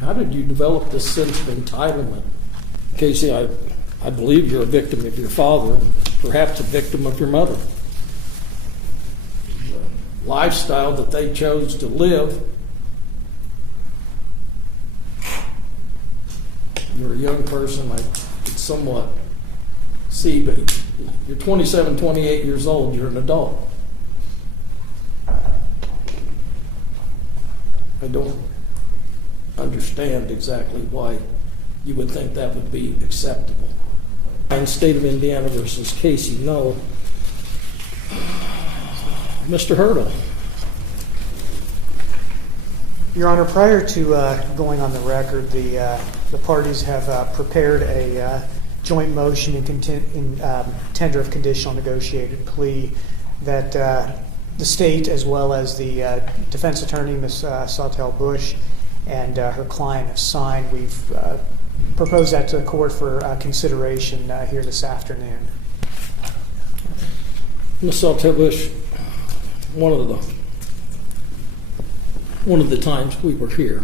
How did you develop this sense of entitlement? Casey, I believe you're a victim of your father, and perhaps a victim of your mother. The lifestyle that they chose to live. You're a young person, I could somewhat see, but you're 27, 28 years old, you're an adult. I don't understand exactly why you would think that would be acceptable. In the state of Indiana versus Jamey Noel, Mr. Hurdle. Your Honor, prior to going on the record, the parties have prepared a joint motion in tender of conditional negotiated plea that the state, as well as the defense attorney, Ms. Sawtelle Bush, and her client have signed. We've proposed that to the court for consideration here this afternoon. Ms. Sawtelle Bush, one of the times we were here,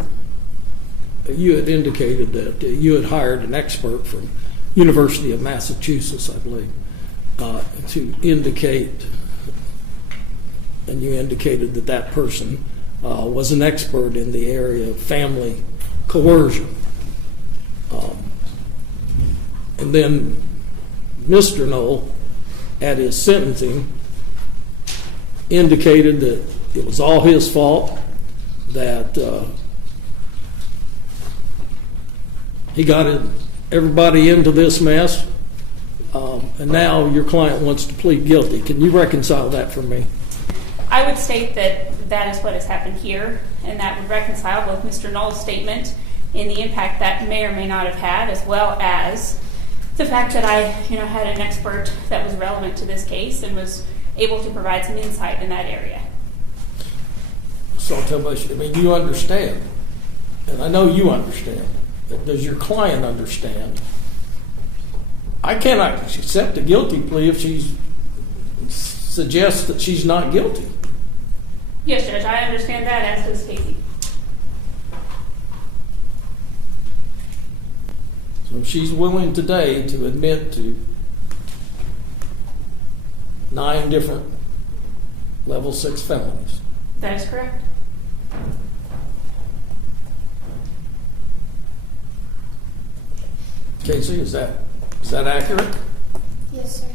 you had indicated that you had hired an expert from University of Massachusetts, I believe, to indicate, and you indicated that that person was an expert in the area of family coercion. And then Mr. Noel, at his sentencing, indicated that it was all his fault, that he got everybody into this mess, and now your client wants to plead guilty. Can you reconcile that for me? I would state that that is what has happened here, and that would reconcile both Mr. Noel's statement and the impact that may or may not have had, as well as the fact that I had an expert that was relevant to this case and was able to provide some insight in that area. So, I mean, you understand, and I know you understand. Does your client understand? I cannot accept a guilty plea if she suggests that she's not guilty. Yes, Judge, I understand that, as does Casey. So if she's willing today to admit to 9 different level 6 felonies. That is correct. Casey, is that accurate? Yes, sir.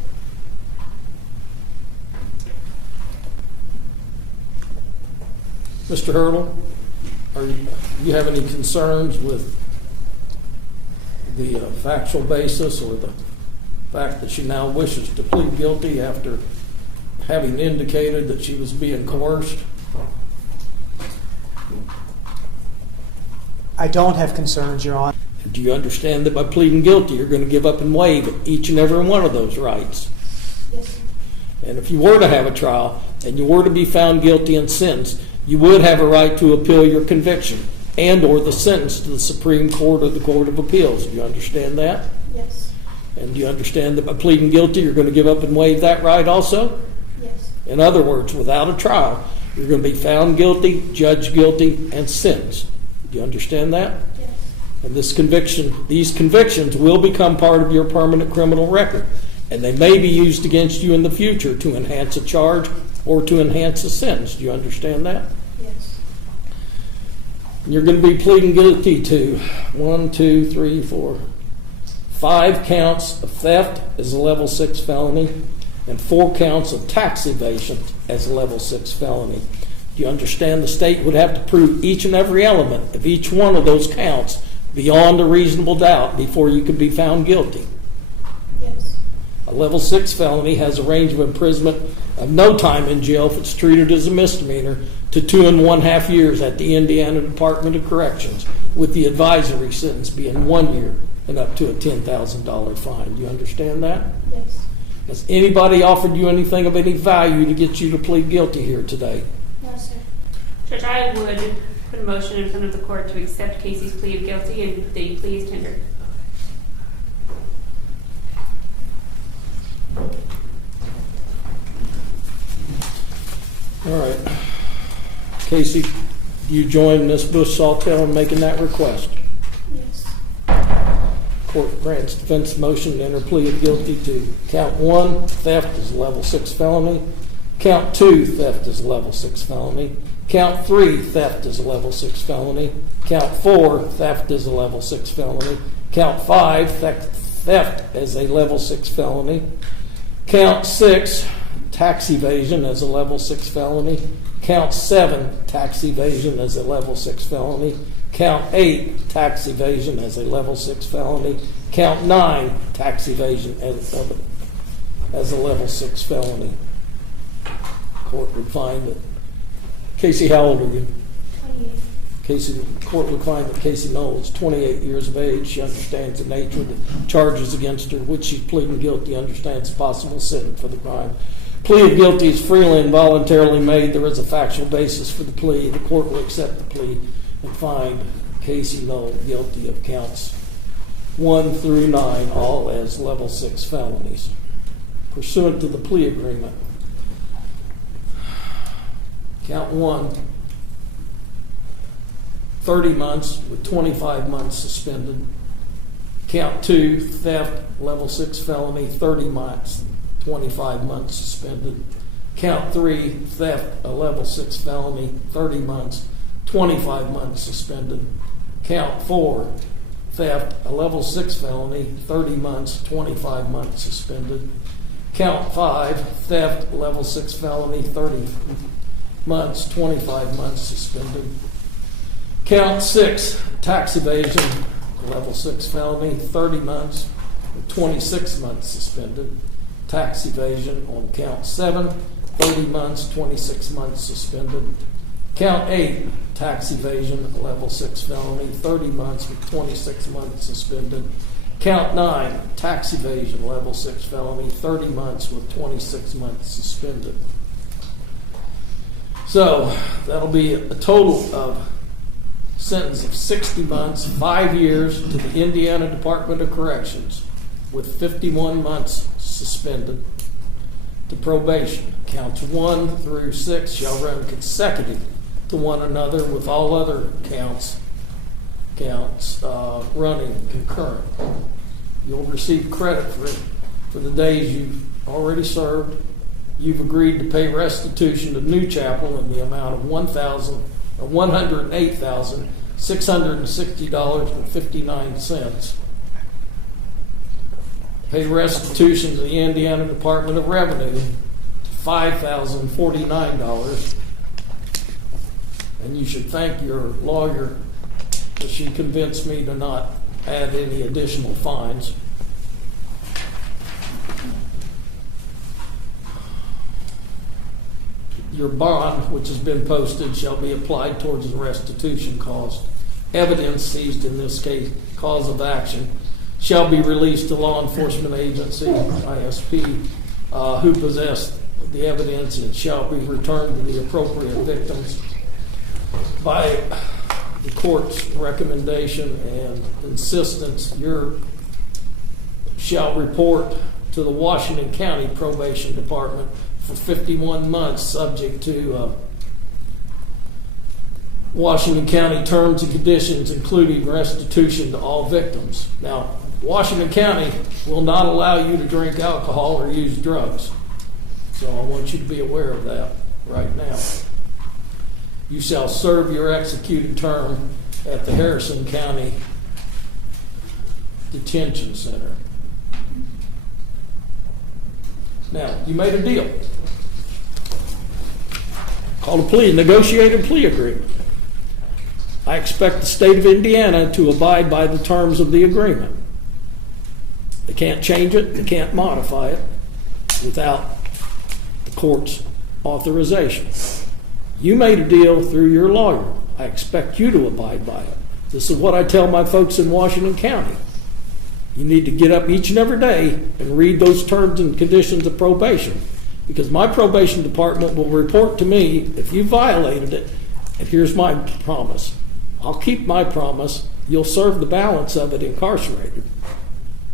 Mr. Hurdle, do you have any concerns with the factual basis or the fact that she now wishes to plead guilty after having indicated that she was being coerced? I don't have concerns, Your Honor. Do you understand that by pleading guilty, you're going to give up and waive each and every one of those rights? Yes, sir. And if you were to have a trial and you were to be found guilty and sentenced, you would have a right to appeal your conviction and or the sentence to the Supreme Court or the Court of Appeals. Do you understand that? Yes. And do you understand that by pleading guilty, you're going to give up and waive that right also? Yes. In other words, without a trial, you're going to be found guilty, judged guilty, and sentenced. Do you understand that? Yes. And these convictions will become part of your permanent criminal record, and they may be used against you in the future to enhance a charge or to enhance a sentence. Do you understand that? Yes. And you're going to be pleading guilty to 5 counts of theft as a level 6 felony and 4 counts of tax evasion as a level 6 felony. Do you understand the state would have to prove each and every element of each one of those counts beyond a reasonable doubt before you could be found guilty? Yes. A level 6 felony has a range of imprisonment of no time in jail if it's treated as a misdemeanor to 2 1/2 years at the Indiana Department of Corrections, with the advisory sentence being 1 year and up to a $10,000 fine. Do you understand that? Yes. Has anybody offered you anything of any value to get you to plead guilty here today? No, sir. Judge, I would put a motion in front of the court to accept Casey's plea of guilty and the plea is tendered. All right. Casey, Do you join Ms. Bush Sawtell in making that request? Yes. Court grants defense motion to enter plea of guilty to count 1, theft is a level 6 felony. Count 2, theft is a level 6 felony. Count 3, theft is a level 6 felony. Count 4, theft is a level 6 felony. Count 5, theft as a level 6 felony. Count 6, tax evasion as a level 6 felony. Count 7, tax evasion as a level 6 felony. Count 8, tax evasion as a level 6 felony. Count 9, tax evasion as a level 6 felony. Court would find that Casey, how old are you? 28. Court would find that Casey Noel is 28 years of age. She understands the nature of the charges against her, which she's pleading guilty, understands the possible sentence for the crime. Plea of guilty is freely and voluntarily made. There is a factual basis for the plea. The court will accept the plea and find Casey Noel guilty of counts 1 through 9, all as level 6 felonies. Pursuant to the plea agreement, count 1, 30 months with 25 months suspended. Count 2, theft, level 6 felony, 30 months, 25 months suspended. Count 3, theft, a level 6 felony, 30 months, 25 months suspended. Count 4, theft, a level 6 felony, 30 months, 25 months suspended. Count 5, theft, level 6 felony, 30 months, 25 months suspended. Count 6, tax evasion, level 6 felony, 30 months, 26 months suspended. Tax evasion on count 7, 30 months, 26 months suspended. Count 8, tax evasion, level 6 felony, 30 months with 26 months suspended. Count 9, tax evasion, level 6 felony, 30 months with 26 months suspended. So that'll be a total of sentence of 60 months, 5 years to the Indiana Department of Corrections, with 51 months suspended to probation. Counts 1 through 6 shall run consecutive to one another, with all other counts running concurrent. You'll receive credit for the days you've already served. You've agreed to pay restitution to New Chapel in the amount of $108,660.59. Pay restitution to the Indiana Department of Revenue, $5,049. And you should thank your lawyer that she convinced me to not add any additional fines. Your bond, which has been posted, shall be applied towards the restitution cost. Evidence seized in this case, cause of action, shall be released to law enforcement agency, ISP, who possess the evidence, and shall be returned to the appropriate victims by the court's recommendation and insistence. You shall report to the Washington County Probation Department for 51 months, subject to Washington County terms and conditions, including restitution to all victims. Now, Washington County will not allow you to drink alcohol or use drugs. So I want you to be aware of that right now. You shall serve your executed term at the Harrison County Detention Center. Now, you made a deal. Called a plea, negotiated plea agreement. I expect the state of Indiana to abide by the terms of the agreement. They can't change it, they can't modify it without the court's authorization. You made a deal through your lawyer. I expect you to abide by it. This is what I tell my folks in Washington County. You need to get up each and every day and read those terms and conditions of probation, because my probation department will report to me if you violated it, and here's my promise. I'll keep my promise. You'll serve the balance of it incarcerated.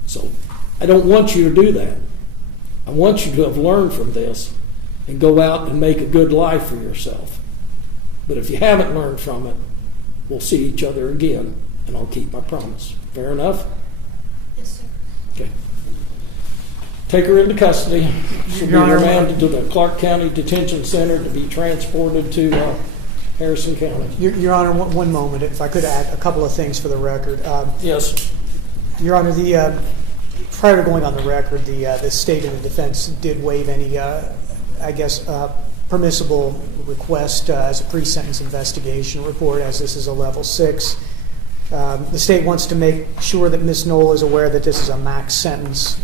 So I don't want you to do that. I want you to have learned from this and go out and make a good life for yourself. But if you haven't learned from it, we'll see each other again, and I'll keep my promise. Fair enough? Yes, sir. Okay. Take her into custody. She'll be Your Honor, remanded to the Clark County Detention Center to be transported to Harrison County. Your Honor, one moment, if I could add a couple of things for the record. Yes. Your Honor, prior to going on the record, the state and the defense did waive any, permissible request as a pre-sentence investigation report, as this is a level 6. The state wants to make sure that Ms. Noel is aware that this is a max sentence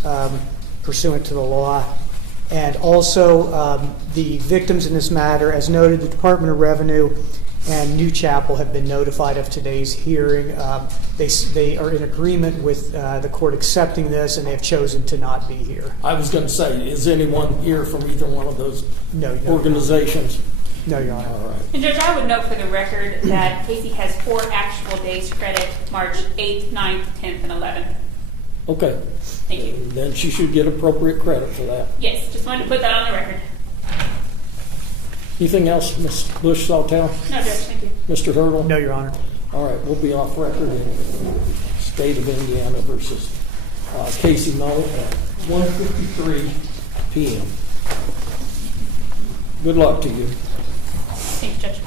pursuant to the law. And also, the victims in this matter, as noted, the Department of Revenue and New Chapel have been notified of today's hearing. They are in agreement with the court accepting this, and they have chosen to not be here. I was going to say, is anyone here from either one of those organizations? No, Your Honor. All right. And Judge, I would note for the record that Casey has 4 actual days credit, March 8th, 9th, 10th, and 11th. Okay. Thank you. Then she should get appropriate credit for that. Yes, just wanted to put that on the record. Anything else, Ms. Bush-Sawtell? No, Judge, thank you. Mr. Hurdle? No, Your Honor. All right, we'll be off record in State of Indiana versus Casey Noel at 1:53 p.m. Good luck to you. Thank you, Judge.